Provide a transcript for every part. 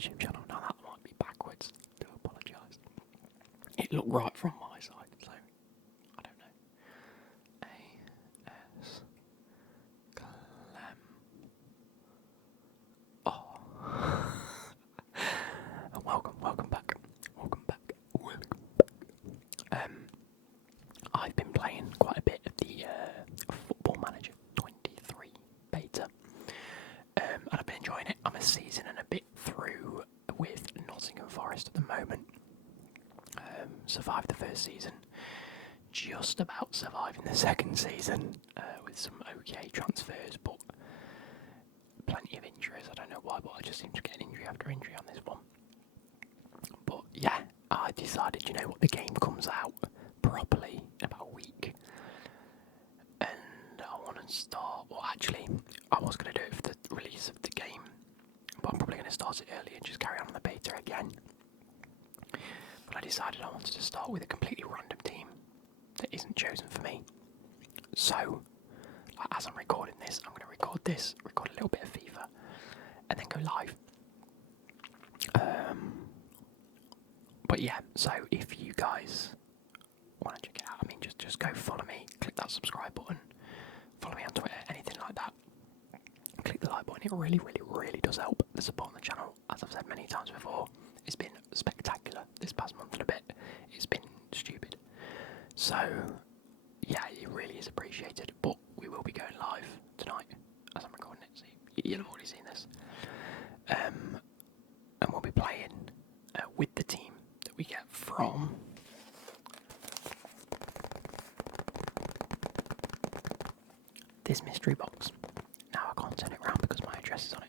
YouTube channel. Now that might be backwards. I do apologise. It looked right from my side, so I don't know. A-S Clem. Oh. Welcome back. I've been playing quite a bit of the Football Manager 23 beta, and I've been enjoying it. I'm a season and a bit through with Nottingham Forest at the moment. Survived the first season, just about surviving the second season with some okay transfers, but plenty of injuries. I don't know why, but I just seem to get injury after injury on this one. But yeah, I decided, you know what, the game comes out properly in about a week, and I want to start. Well, actually, I was going to do it for the release of the game, but I'm probably going to start it early and just carry on the beta again. But I decided I wanted to start with a completely random team that isn't chosen for me. So, as I'm recording this, I'm going to record a little bit of FIFA, and then go live. But yeah, so if you guys want to check it out, I mean, just go follow me, click that subscribe button, follow me on Twitter, anything like that. Click the like button, it really does help the support on the channel. As I've said many times before, it's been spectacular this past month and a bit. It's been stupid. So, yeah, it really is appreciated. But we will be going live tonight as I'm recording it, so you'll have already seen this. And we'll be playing with the team that we get from this mystery box. Now I can't turn it around because my address is on it.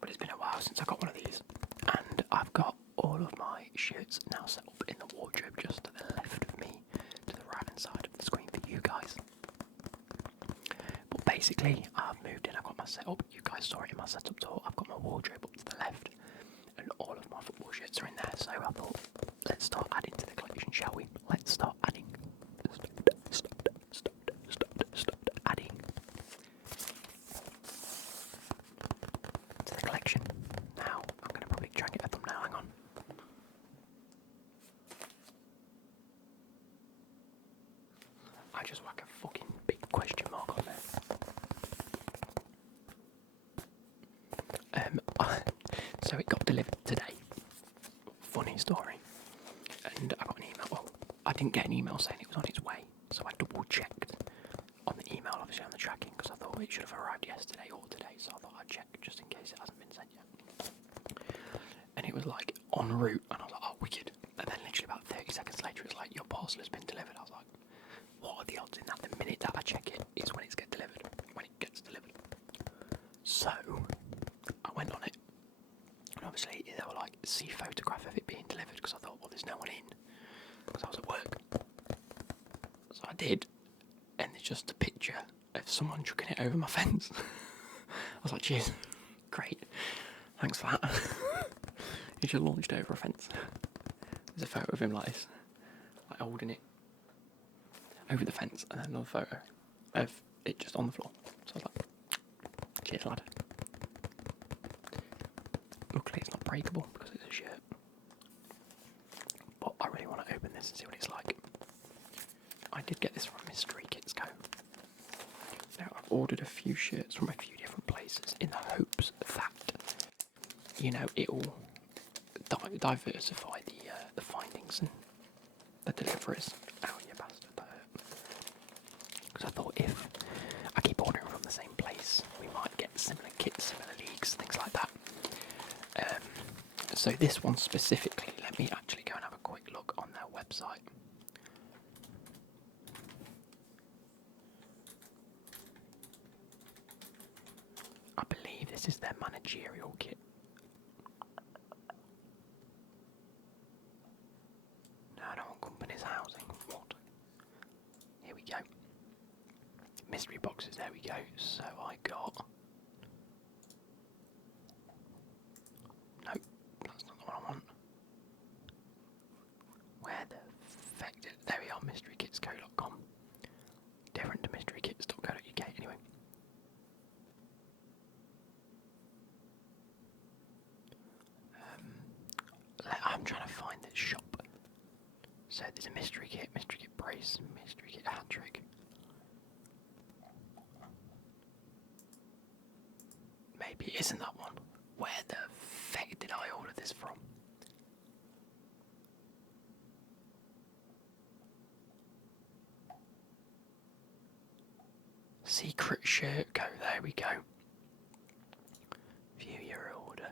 But it's been a while since I got one of these, and I've got all of my shirts now set up in the wardrobe just to the left of me, to the right hand side of the screen for you guys. But basically, I've moved in, I've got my setup. You guys saw it in my setup tour. I've got my wardrobe up to the left, and all of my football shirts are in there. So I thought, let's start adding to the collection, shall we? Let's start adding. Start adding to the collection. Now, I'm going to probably try and get a thumbnail. Hang on. I just whack a fucking big question mark on there. So it got delivered today. Funny story. And I got an email. Well, I didn't get an email saying it was on its way, so I double checked on the email, obviously on the tracking, because I thought it should have arrived yesterday or today, so I thought I'd check just in case it hasn't been sent yet. And it was like en route, and I was like, oh, wicked. And then literally about 30 seconds later, it's like, your parcel has been delivered. I was like, what are the odds in that? The minute that I check it is when it gets delivered. So I went on it, and obviously they were like, see photograph of it being delivered, because I thought, well, there's no one in, because I was at work. So I did, and it's just a picture of someone chucking it over my fence. I was like, cheers, great, thanks for that. He just launched over a fence. There's a photo of him like this, like holding it over the fence, and then another photo of it just on the floor. So I was like, cheers, lad. Luckily it's not breakable because it's a shirt. But I really want to open this and see what it's like. I did get this from Mystery Kits Co. Now I've ordered a few shirts from a few different places in the hopes that, you know, it'll diversify the findings and the deliveries. Oh, you bastard. Because I thought if I keep ordering from the same place, we might get similar kits, similar leagues, things like that. So this one specifically, let me actually go and have a quick look on their website. I believe this is their managerial kit. No, I don't want company's housing. What? Here we go. Mystery boxes, there we go. So I got... Nope, that's not the one I want. on mysterykitsco.com. Different to mysterykits.co.uk anyway. I'm trying to find this shop. So there's a mystery kit brace, mystery kit hat trick. Maybe it isn't that one. Where the fuck did I order this from? Secret shirt co. There we go. View your order.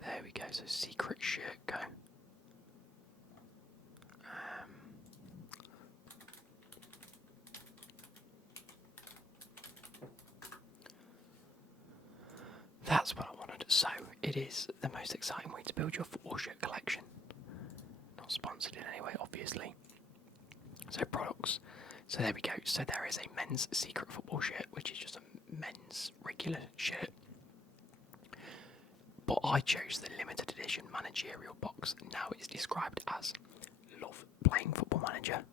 There we go. So secret shirt co. That's what I wanted. So it is the most exciting way to build your football shirt collection. Not sponsored in any way, obviously. So products. So there we go. So there is a men's secret football shirt, which is just a men's regular shirt. But I chose the limited edition managerial box. Now it's described as love playing football manager.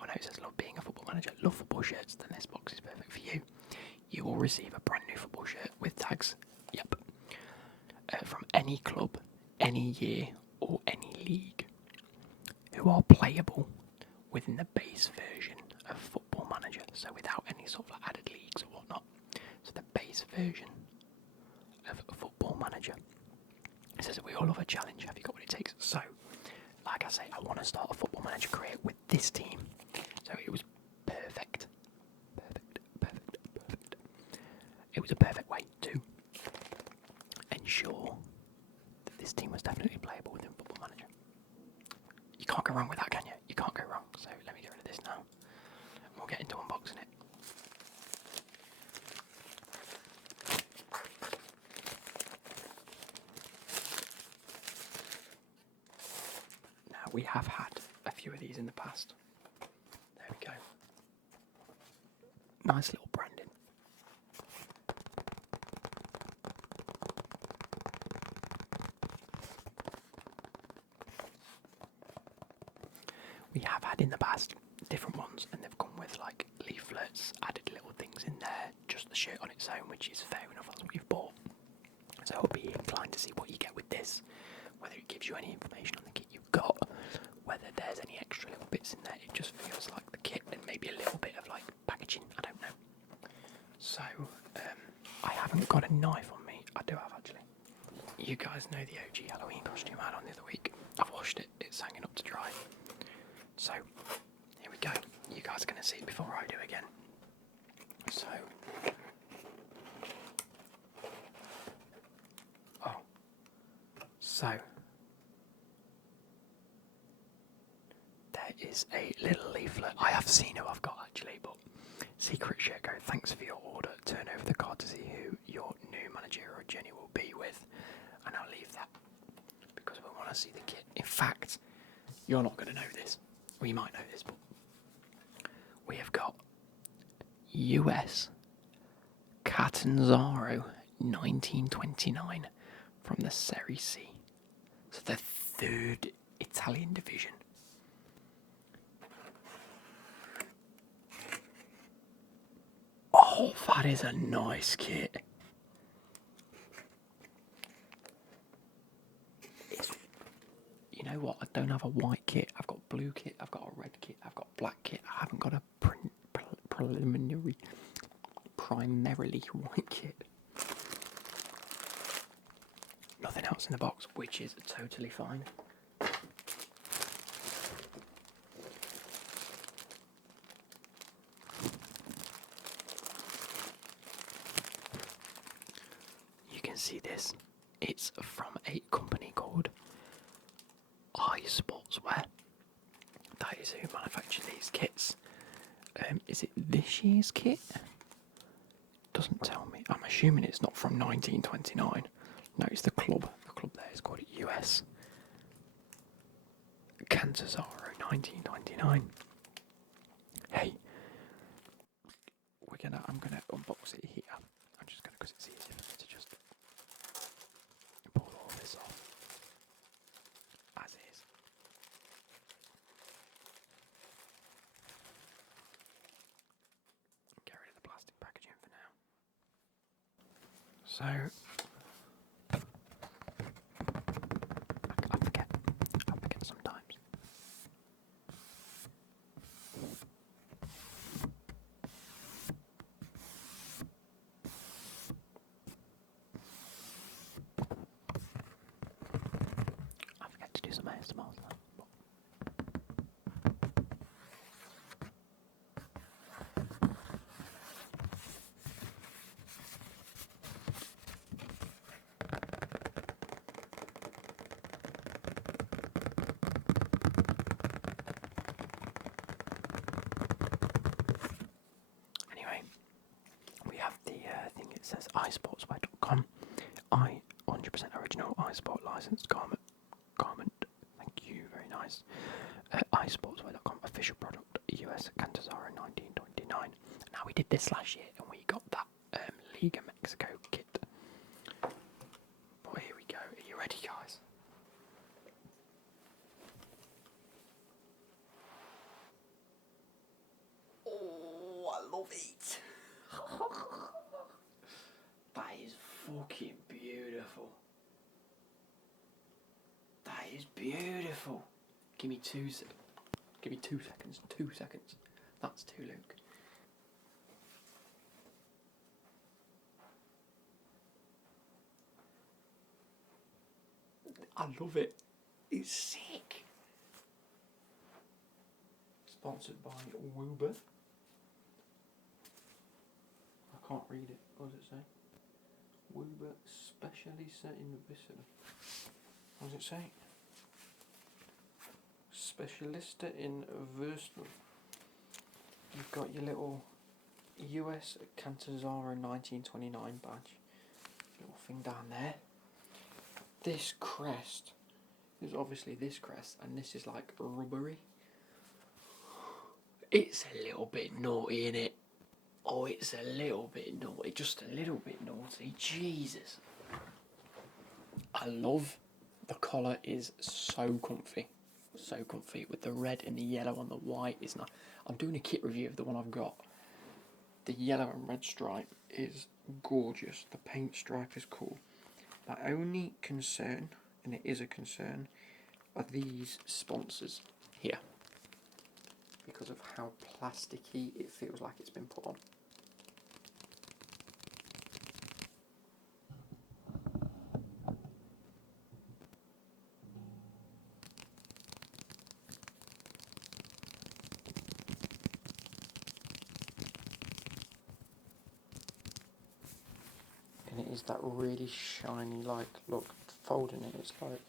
Oh no, it says love being a football manager. Love football shirts, then this box is perfect for you. You will receive a brand new football shirt with tags. Yep. From any club, any year, or any league, who are playable within the base version of Football Manager, so without any sort of like added leagues or whatnot. So the base version of Football Manager. It says we all love a challenge. Have you got what it takes? So, like I say, I want to start a Football Manager career with this team. So it was perfect. It was a perfect way to ensure that this team was definitely playable within Football Manager. You can't go wrong with that, can you? You can't go wrong. So let me get rid of this now. And we'll get into unboxing it. Now, we have had a few of these in the past. There we go. Nice little branding. We have had in the past different ones, and they've come with like leaflets, added little things in there, just the shirt on its own, which is fair enough, that's what you've bought. So I'll be inclined to see what you get with this, whether it gives you any information on the kit you've got, whether there's any extra little bits in there. It just feels like the kit and maybe a little bit of like packaging, I don't know. So, I haven't got a knife on me. I do have actually. You guys know the OG Halloween costume I had on the other week. I've washed it, it's hanging up to dry. So, here we go. You guys are going to see it before I do again. So, there is a little leaflet. I have seen who I've got actually, but Secret Sheko, thanks for your order. Turn over the card to see who your new managerial journey will be with. And I'll leave that because we want to see the kit. In fact, you're not going to know this. Well, you might know this, but we have got US Catanzaro 1929 from the Serie C. So the third Italian division. Oh, that is a nice kit. You know what? I don't have a white kit. I've got blue kit. I've got a red kit. I've got black kit. I haven't got a primarily white kit. Nothing else in the box, which is totally fine. You can see this. It's from a company called iSportswear. That is who manufactured these kits. Is it this year's kit? Doesn't tell me. I'm assuming it's not from 1929. No, it's the club. The club there is called US Catanzaro 1929. Hey, I'm gonna unbox it here. I'm just gonna, because it's easier for me to just pull all this off as is. So I forget. I forget sometimes. I forget to do some ASMR. Anyway, we have the thing. It says iSportswear.com. 100% original iSport licensed garment. Thank you, very nice. iSportswear.com official product. US Cantazaro 1929. Now we did this last year and we got that Liga Mexico kit. But here we go. Are you ready, guys? Oh, I love it. That is fucking beautiful. That is beautiful. Give me 2 seconds. 2 seconds. That's too, Luke. I love it. It's sick. Sponsored by Woober. I can't read it. What does it say? Woober Specialista in Vissel. What does it say? Specialista in Versal. You've got your little US Cantazaro 1929 badge. Little thing down there. This crest is obviously this crest, and this is like rubbery. It's a little bit naughty, innit? Oh, it's a little bit naughty, just a little bit naughty. Jesus. I love the collar is so comfy. So comfy with the red and the yellow on the white. Is not. I'm doing a kit review of the one I've got. The yellow and red stripe is gorgeous. The paint stripe is cool. My only concern, and it is a concern, are these sponsors here. Because of how plasticky it feels like it's been put on. And it is that really shiny, like, look, folding it, it's like...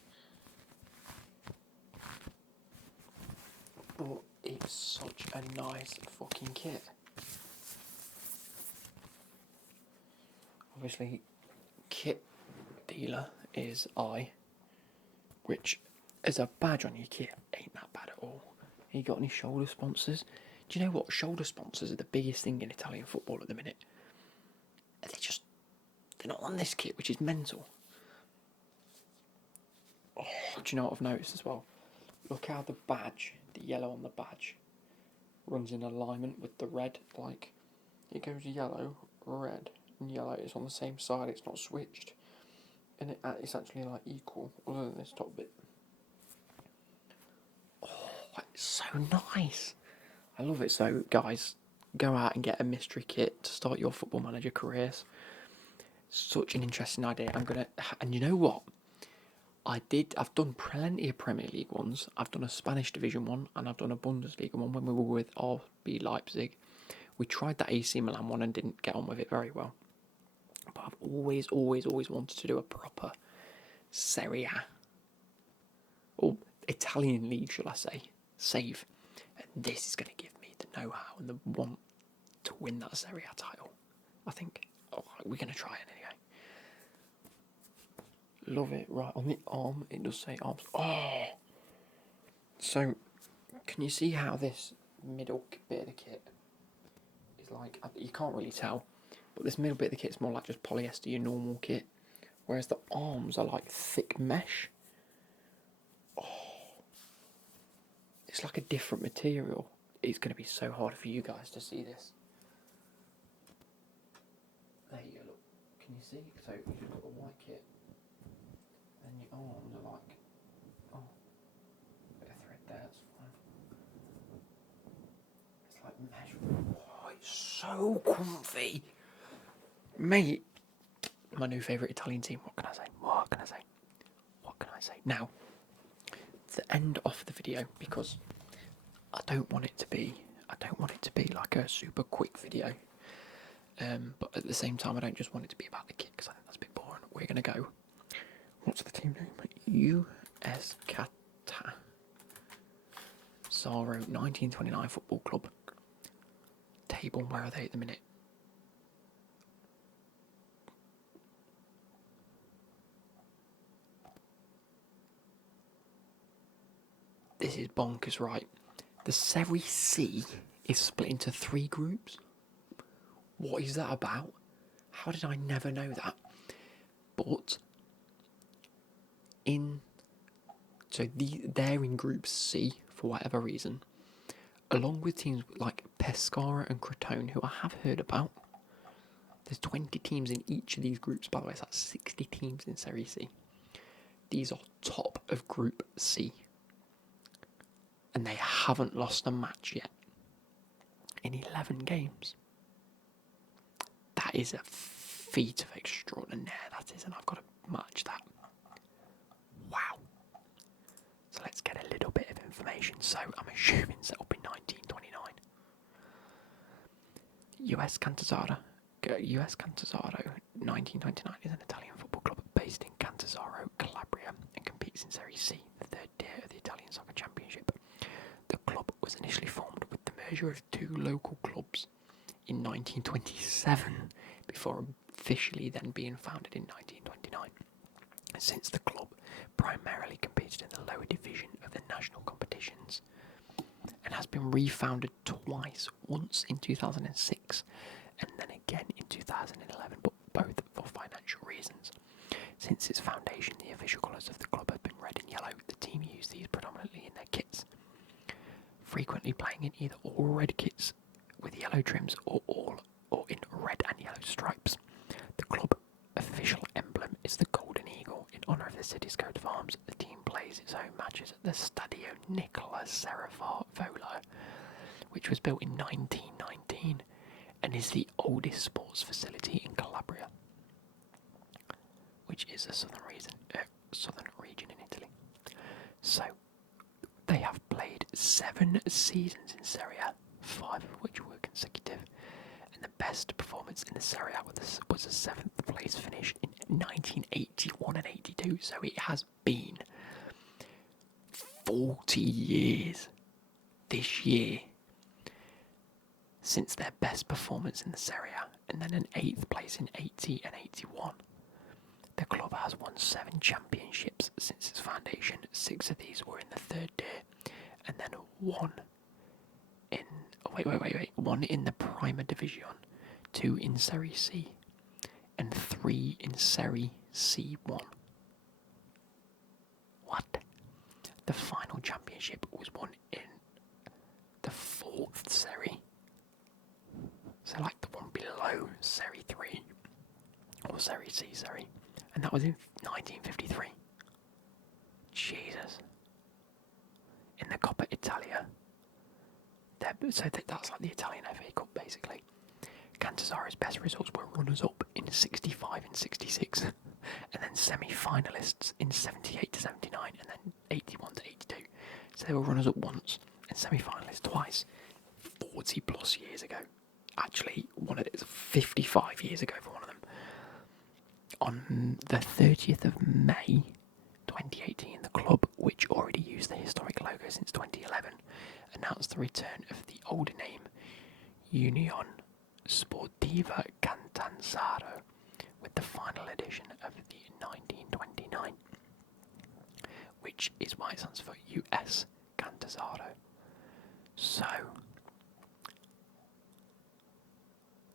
But it's such a nice fucking kit. Obviously, kit dealer is I, which as a badge on your kit ain't that bad at all. You got any shoulder sponsors? Do you know what? Shoulder sponsors are the biggest thing in Italian football at the minute. They're not on this kit, which is mental. Oh, do you know what I've noticed as well? Look how the badge, the yellow on the badge, runs in alignment with the red. Like, it goes yellow, red, and yellow. It's on the same side, it's not switched. And it's actually like equal, other than this top bit. Oh, it's so nice. I love it. So, guys, go out and get a mystery kit to start your Football Manager careers. Such an interesting idea. And you know what? I've done plenty of Premier League ones. I've done a Spanish Division one, and I've done a Bundesliga one when we were with RB Leipzig. We tried that AC Milan one and didn't get on with it very well. But I've always wanted to do a proper Serie A, or Italian league, shall I say, save. And this is going to give me the know-how and the want to win that Serie A title, I think. Oh, we're going to try it anyway. Love it. Right, on the arm, it does say arms. Oh! So, can you see how this middle bit of the kit is like, you can't really tell, but this middle bit of the kit is more like just polyester, your normal kit, whereas the arms are like thick mesh. Oh! It's like a different material. It's going to be so hard for you guys to see this. There you go, look. Can you C, so you just got the white kit, and your arms are like, oh, bit of thread there, that's fine. It's like mesh. Oh, it's so comfy, mate. My new favourite Italian team. What can I say? What can I say? What can I say? Now, to end off the video, because I don't want it to be like a super quick video. But at the same time, I don't just want it to be about the kit because I think that's a bit boring. We're gonna go. What's the team name? US Qatar Saro 1929 Football Club. Table. Where are they at the minute? This is bonkers, right? The Serie C is split into 3 groups. What is that about? How did I never know that? But they're in Group C for whatever reason, along with teams like Pescara and Crotone, who I have heard about. There's 20 teams in each of these groups, by the way, so that's 60 teams in Serie C. These are top of Group C. And they haven't lost a match yet in 11 games. That is a feat of extraordinaire, that is, and I've got to match that. Wow. So let's get a little bit of information. So I'm assuming set up in 1929. US Catanzaro 1929 is an Italian football club based in Catanzaro, Calabria, and competes in Serie C, the third tier of the Italian Soccer Championship. The club was initially formed with the merger of 2 local clubs in 1927, before officially then being founded in 1929. Since the club primarily competed in the lower division of the national competitions and has been refounded twice, once in 2006 and then again in 2011, but both for financial reasons. Since its foundation, the official colours of the club have been red and yellow. The team use these predominantly in their kits, frequently playing in either all red kits with yellow trims or in red and yellow stripes. The club official emblem is the golden eagle. In honour of the city's coat of arms, the team plays its home matches at the Stadio Nicola Serafola, which was built in 1919 and is the oldest sports facility in Calabria, which is a southern region in Italy. So, they have played 7 seasons in Serie A, 5 of which were consecutive, and the best performance in the Serie A was a 7th place finish in 1981 and 82, so it has been 40 years this year since their best performance in the Serie A, and then an 8th place in 80 and 81. The club has won 7 championships since its foundation. 6 of these were in the third tier, and then one in the Prima Division, 2 in Serie C, and 3 in Serie C1. What? The final championship was won in the 4th Serie, so like the one below Serie 3 or Serie C, and that was in 1953. Jesus. In the Coppa Italia, that's like the Italian FA Cup basically. Cantazaro's best results were runners-up in 65 and 66, and then semi-finalists in 78 to 79, and then 81 to 82. So they were runners-up once and semi-finalists twice, 40 plus years ago. Actually, one of it is 55 years ago for one of them. On the 30th of May 2018, the club, which already used the historic logo since 2011, announced the return of the older name, Union Sportiva Catanzaro, with the final edition of the 1929, which is why it stands for US Catanzaro. So,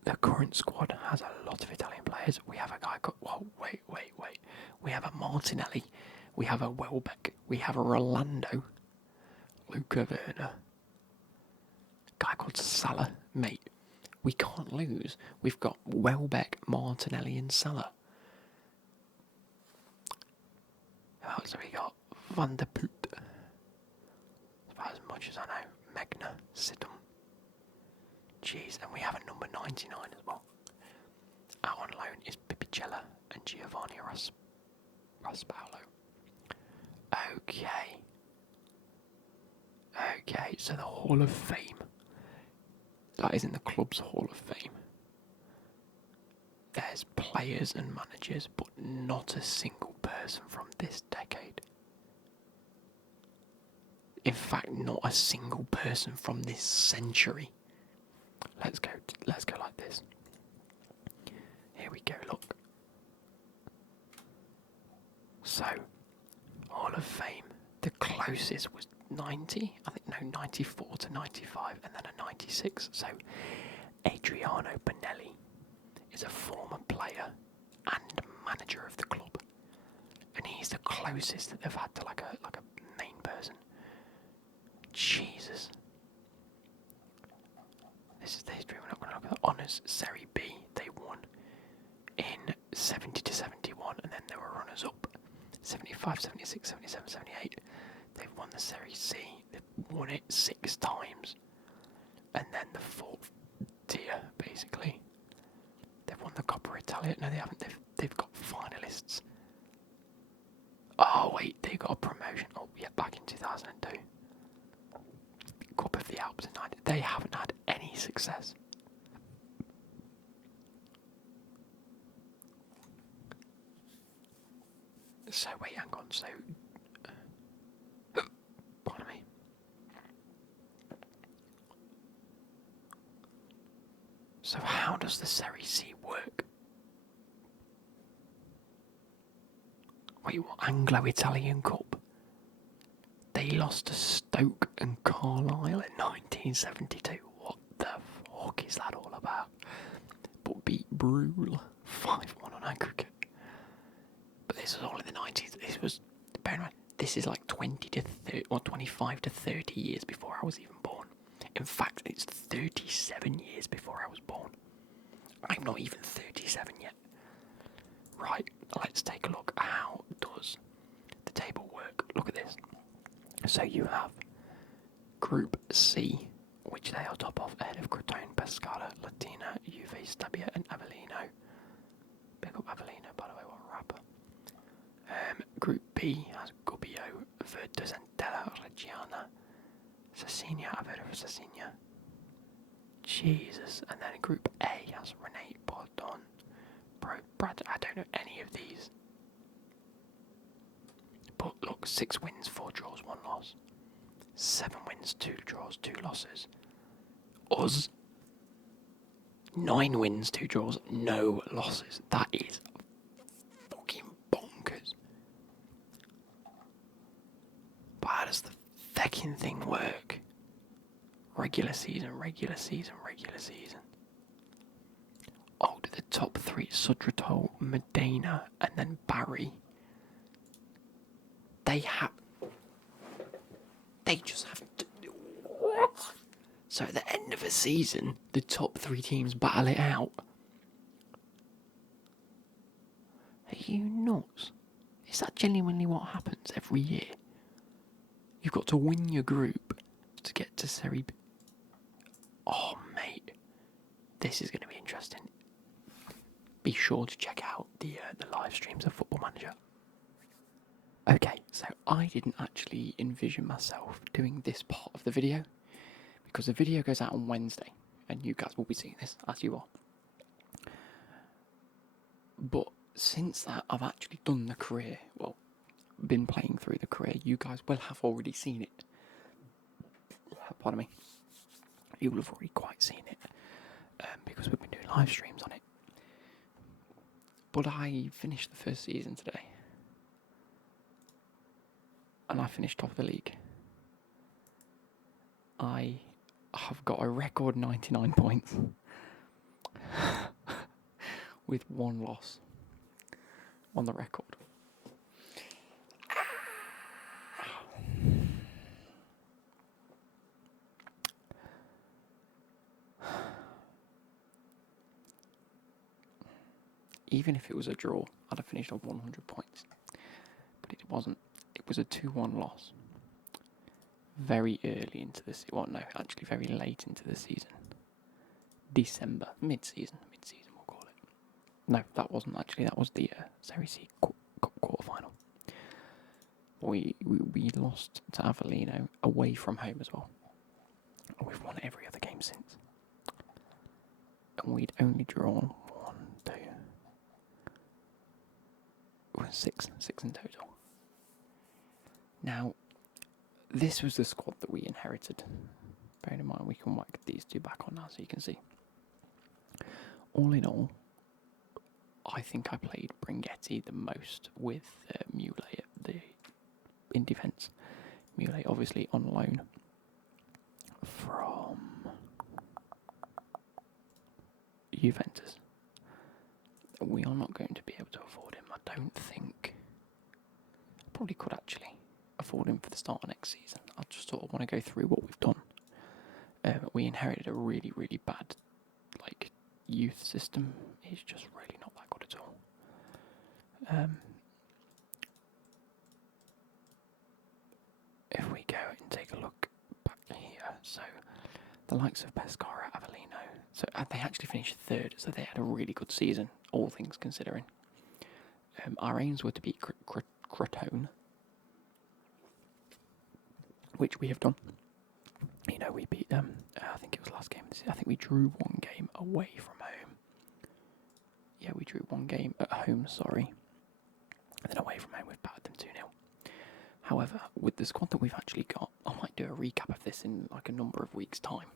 the current squad has a lot of Italian players. We have a guy called... Whoa, wait. We have a Martinelli. We have a Welbeck. We have a Rolando. Luca Werner. A guy called Salah. Mate, we can't lose. We've got Welbeck, Martinelli and Salah. else have we got? Van der Poot. About as much as I know. Megna, Sidham. Jeez, and we have a number 99 as well. Out on loan is Pipicella and Giovanni Raspaulo. Okay. Okay, so the Hall of Fame. That is in the club's Hall of Fame. There's players and managers, but not a single person from this decade. In fact, not a single person from this century. Let's go like this. Here we go, look. So, Hall of Fame. The closest was 90, I think, no, 94 to 95, and then a 96. So, Adriano Bonelli is a former player and manager of the club, and he's the closest that they've had to like a main person. Jesus. This is the history. We're not going to look at the honours. Serie B, they won in 70 to 71, and then they were runners up. 75, 76, 77, 78. They've won the Serie C. They've won it 6 times. And then the 4th tier, basically. They've won the Coppa Italia. No, they haven't. They've got finalists. Oh, wait, they got a promotion. Oh, yeah, back in 2002. Cup of the Alps in 90. They haven't had any success. So, wait, hang on. So, pardon me. So, how does the Serie C work? Wait, what? Anglo-Italian Cup? They lost to Stoke and Carlisle in 1972. What the fuck is that all about? But beat Brule 5-1 on aggregate. But this was all in the 90s. This was, bear in mind, this is like 20 to 30, or 25 to 30 years before I was even born. In fact, it's 37 years before I was born. I'm not even 37 yet. Right, let's take a look. How does the table work? Look at this. So you have Group C, which they are top of, ahead of Crotone, Pescara, Latina, Juve, Stabia, and Avellino. Pick up Avellino, by the way, what a rapper. Group B has Gubbio, Verdosantella, Reggiana, Cecilia, Avera, Cecilia. Jesus. And then Group A has Renee, Bordon, Brad. I don't know any of these. But look, 6 wins, 4 draws, 1 loss. 7 wins, 2 draws, 2 losses. Us, 9 wins, 2 draws, no losses. That is fucking bonkers. But how does the fecking thing work? Regular season, regular season, regular season. Oh, to the top 3, Sudratol, Medina, and then Barry. They just have to do what? So at the end of a season, the top 3 teams battle it out. Are you nuts? Is that genuinely what happens every year? You've got to win your group to get to Serie B. Oh, mate. This is going to be interesting. Be sure to check out the live streams of Football Manager. Okay, so I didn't actually envision myself doing this part of the video because the video goes out on Wednesday and you guys will be seeing this as you are. But since that, I've actually done the career, well, been playing through the career, you guys will have already seen it. Pardon me. You will have already quite seen it because we've been doing live streams on it. But I finished the first season today. And I finished top of the league. I have got a record 99 points with 1 loss on the record. Even if it was a draw, I'd have finished on 100 points. But it wasn't. it was a 2-1 loss. Very early into the season. Well, no, actually very late into the season. December, mid-season, we'll call it. No, that wasn't actually. That was the Serie C quarter-final. We lost to Avellino away from home as well. We've won every other game since. And we'd only drawn 6 in total. Now, this was the squad that we inherited. Bearing in mind, we can whack these two back on now so you can see. All in all, I think I played Bringetti the most with Mule in defence. Mule obviously on loan from Juventus. We are not going to be able to afford him, I don't think. Probably could actually afford him for the start of next season. I just sort of want to go through what we've done. We inherited a really, really bad youth system. It's just really not that good at all. If we go and take a look back here, so the likes of Pescara, Avellino, so they actually finished third, so they had a really good season, all things considering. Our aims were to beat Crotone, which we have done. We beat them. I think it was last game. I think we drew one game away from home. Yeah, we drew one game at home, sorry. And then away from home, we've battered them 2-0. However, with the squad that we've actually got, I might do a recap of this in a number of weeks' time.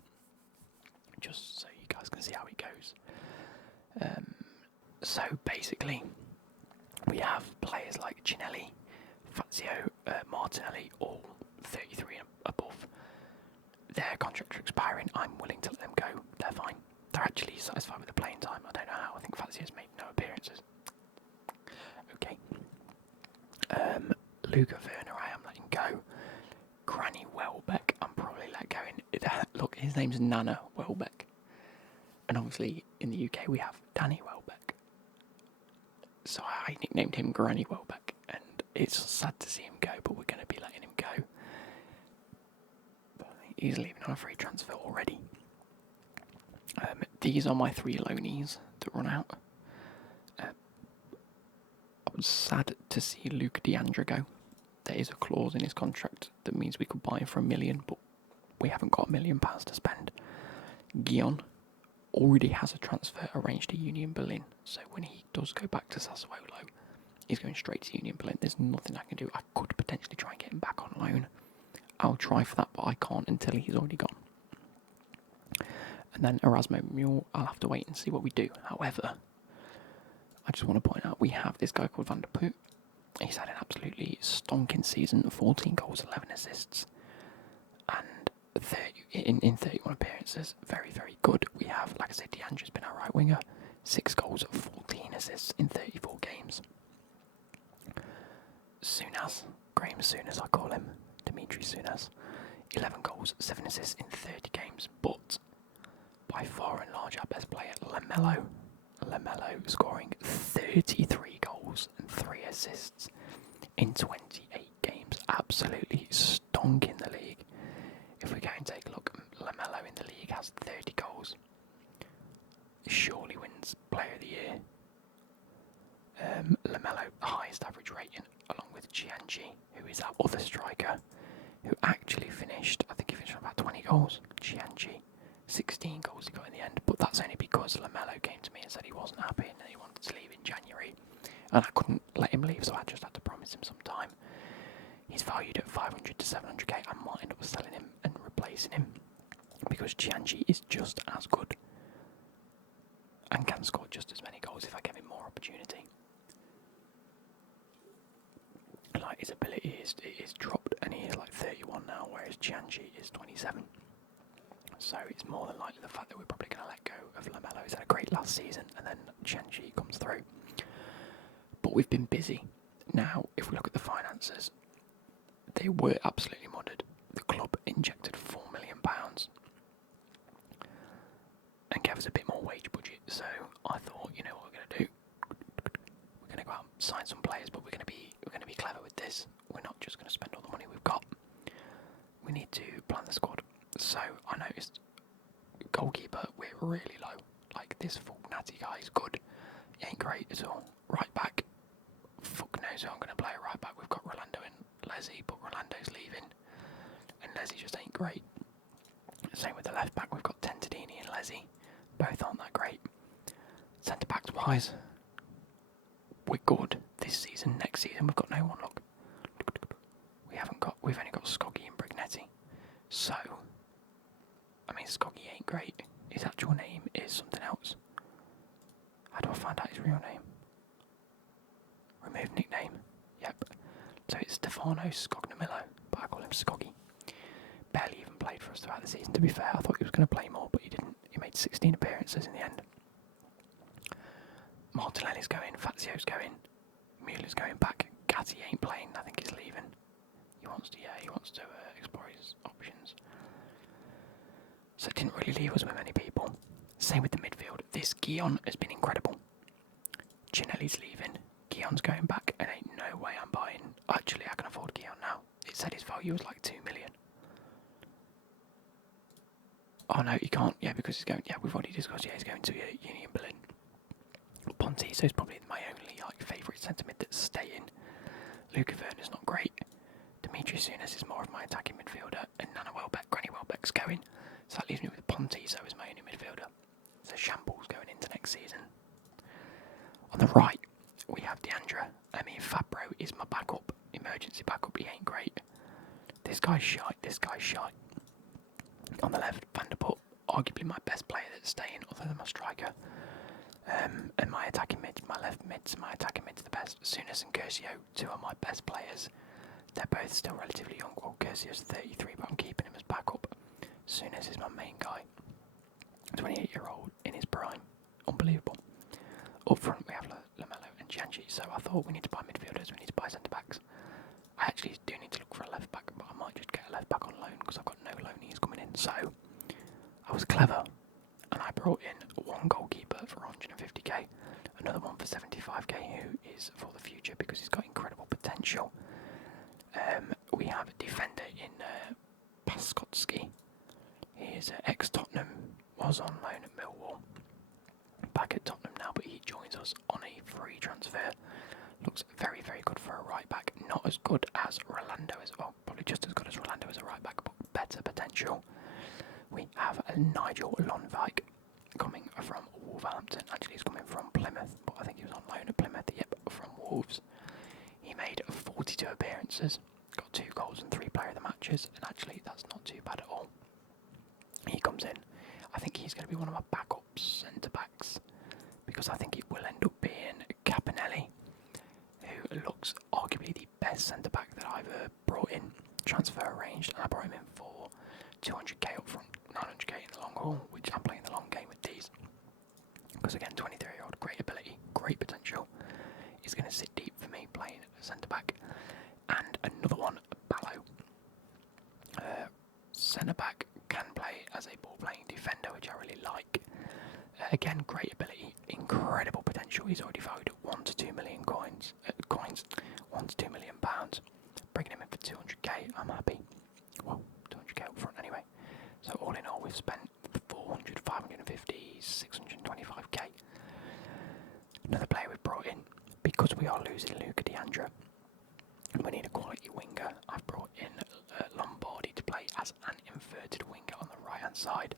Just so you guys can see how it goes. So basically, we have players like Cinelli, Fazio, Martinelli, all 33 and above. Their contracts are expiring. I'm willing to let them go. They're fine. They're actually satisfied with the playing time. I don't know how. I think Fazio's made no appearances. Okay. Luca Werner, I am letting go. Granny Welbeck, I'm probably letting go. Look, his name's Nana Welbeck. And obviously, in the UK, we have Danny Welbeck. So I nicknamed him Granny Welbeck. And it's sad to see him go, but we're going to be letting him go. He's leaving on a free transfer already. These are my 3 loanees that run out. I was sad to see Luke Deandra go. There is a clause in his contract that means we could buy him for $1 million, but we haven't got £1 million to spend. Guion already has a transfer arranged to Union Berlin, so when he does go back to Sassuolo, he's going straight to Union Berlin. There's nothing I can do. I could potentially try and get him back on loan. I'll try for that, but I can't until he's already gone. And then Erasmo Mule, I'll have to wait and see what we do. However, I just want to point out we have this guy called Van der Poel. He's had an absolutely stonking season, 14 goals, 11 assists, and 30, in 31 appearances. Very, very good. We have, like I said, Deandra's been our right winger, 6 goals, 14 assists in 34 games. Sunas, Graham Sunas, I call him, Dimitri Sunas, 11 goals, 7 assists in 30 games, but by far and large our best player, Lamelo scoring 33 goals and 3 assists in 28 games. Absolutely stonking the league. If we go and take a look, Lamelo in the league has 30 goals. Surely wins Player of the Year. Lamelo, highest average rating, along with Giangi, who is our other striker, who actually finished, I think he finished about 20 goals. Giangi, 16 goals he got in the end, but that's only because Lamelo came to me and said he wasn't happy and he wanted to leave in January, and I couldn't let him leave, so I just had to promise him some time. He's valued at 500 to 700k. I might end up selling him and replacing him because Giangi is just as good and can score just as many goals if I give him more opportunity. Like, his ability is dropped and he is like 31 now, whereas Giangi is 27. So it's more than likely the fact that we're probably going to let go of Lamelo. He's had a great last season, and then Giangi comes through. But we've been busy. Now, if we look at the finances, they were absolutely muddied. The club injected £4 million and gave us a bit more wage budget. So I thought, you know what we're going to do? We're going to go out and sign some players, but we're going to be clever with this. we're not just going to spend all the money we've got. We need to plan the squad. So I noticed goalkeeper, we're really low. Like this Natty guy is good. He ain't great at all. Right back, fuck knows who I'm going to play at right back. We've got Rolando and Leslie, but Rolando's leaving. And Leslie just ain't great. Same with the left back, we've got Tentadini and Leslie. Both aren't that great. Centre backs wise, we're good this season. Next season we've got no one. Look, we've only got Skoggy and Brignetti. So, I mean, Skoggy ain't great. His actual name is something else. How do I find out his real name? Remove nickname. Yep. So it's Stefano Scognamillo, but I call him Skoggy. Barely even played for us throughout the season, to be fair. I thought he was going to play more, but he didn't. He made 16 appearances in the end. Martinelli's going, Fazio's going, Muller's going back. Gatti ain't playing, I think he's leaving. He wants to explore his options. So it didn't really leave us with many people. Same with the midfield. This Guion has been incredible. Ginelli's leaving, Guion's going back, and ain't no way I'm buying. Actually, I can afford Guion now. It said his value was like 2 million. Oh no, you can't. Yeah, because he's going. Yeah, we've already discussed. Yeah, he's going to Union Berlin. Pontiso's probably my only favourite centre mid that's staying. Luca Werner's not great. Demetrius Souness is more of my attacking midfielder, and Granny Welbeck's going. So that leaves me with Pontiso as my only midfielder. So shambles going into next season. On the right, we have Deandra. I mean, Fabro is my backup, emergency backup. He ain't great. This guy's shite. On the left, Van der Poel, arguably my best player that's staying, other than my striker. And my attacking mid, my left mid's my attacking mid's the best. Souness and Curcio, two of my best players. They're both still relatively young. Well, Curcio's 33, but I'm keeping him as backup. Souness is my main guy. 28-year-old in his prime. Unbelievable. Up front we have Lamelo and Gianchi, so I thought we need to buy midfielders, we need to buy centre-backs. I actually do need to look for a left-back, but I might just get a left-back on loan, because I've got no loanees coming in. So, I was clever, and I brought in one goalkeeper for 150k, another one for 75k, who is for the future, because he's got incredible potential. We have a defender in Paskotsky. He is ex-Tottenham, was on loan at Millwall. Back at Tottenham now, but he joins us on a free transfer. Looks very, very good for a right back. Not as good as Rolando as well. Probably just as good as Rolando as a right back, but better potential. We have a Nigel Lonwijk coming from Wolverhampton. Actually, he's coming from Plymouth, but I think he was on loan at Plymouth. Yep, from Wolves. He made 42 appearances, got 2 goals and 3 player of the matches, and actually that's not too bad at all. He comes in. I think he's going to be one of my backup centre-backs, because I think it will end up being Capinelli, who looks arguably the best centre-back that I've brought in, transfer arranged, and I brought him in for 200k up front, 900k in the long haul, which I'm playing the long game with these. Because again, 23-year-old, great ability, great potential, is going to sit deep for me playing centre-back. And another one, Ballo. Centre-back can play as a ball-playing defender, which I really like. Again, great ability, incredible potential. He's already valued at 1 to 2 million coins, 1 to 2 million pounds. Bringing him in for 200k, I'm happy. Well, 200k up front anyway. So all in all, we've spent 400, 550, 625k. Another player we've brought in, because we are losing Luca Deandra, we need a quality winger. I've brought in Lombardi to play as an inverted winger on the right hand side.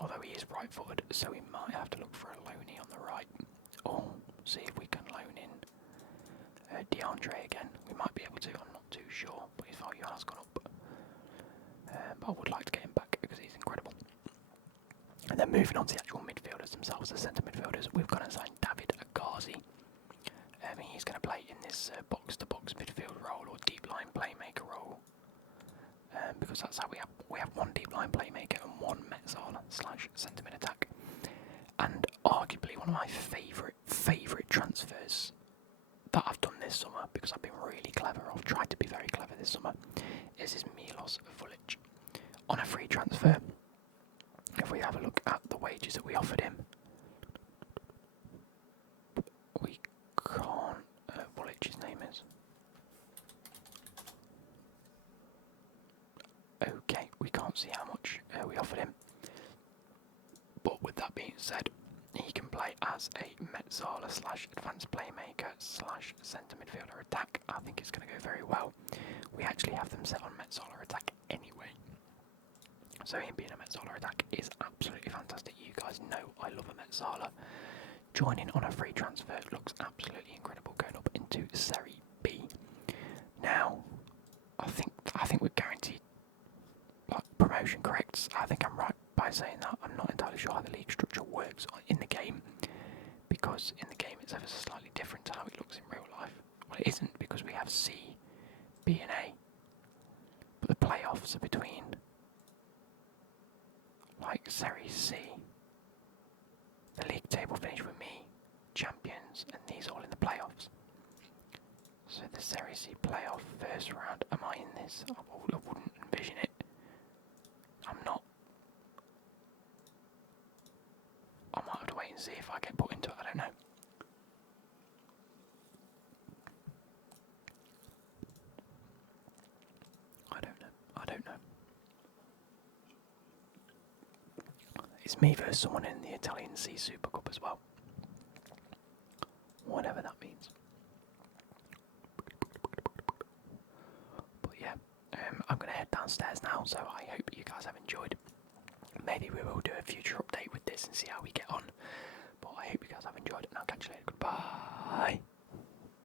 Although he is right footed, so we might have to look for a loanee on the right, or see if we can loan in DeAndre again. We might be able to, I'm not too sure, but his value has gone up. But I would like to get him back because he's incredible. And then moving on to the actual midfielders themselves, the centre midfielders, we've got to sign David Agazi. He's going to play in this box-to-box midfield role or deep line playmaker role. Because that's how we have one deep line playmaker and one Metzala / centre mid attack. And arguably one of my favourite transfers that I've done this summer, because I've been really clever, I've tried to be very clever this summer, is Milos Vulic. On a free transfer, if we have a look at the wages that we offered him, we can't, Vulic his name is, can't see how much we offered him. But with that being said, he can play as a Metzala / advanced playmaker / centre midfielder attack. I think it's going to go very well. We actually have them set on Metzala attack anyway. So him being a Metzala attack is absolutely fantastic. You guys know I love a Metzala. Joining on a free transfer looks absolutely incredible going up into Serie B. Now, I think we're guaranteed promotion, correct? I think I'm right by saying that. I'm not entirely sure how the league structure works in the game, because in the game it's ever so slightly different to how it looks in real life. Well, it isn't, because we have C, B and A, but the playoffs are between Serie C. The league table finish with me, champions, and these all in the playoffs. So the Serie C playoff first round, am I in this? I wouldn't envision it. I'm not. I might have to wait and see if I get put into it, I don't know. I don't know. It's me versus someone in the Italian C Super Cup as well. Whatever that means. But yeah, I'm going to head downstairs now, so I hope you guys have enjoyed. Maybe we will do a future update with this and see how we get on. But I hope you guys have enjoyed it, and I'll catch you later. Goodbye.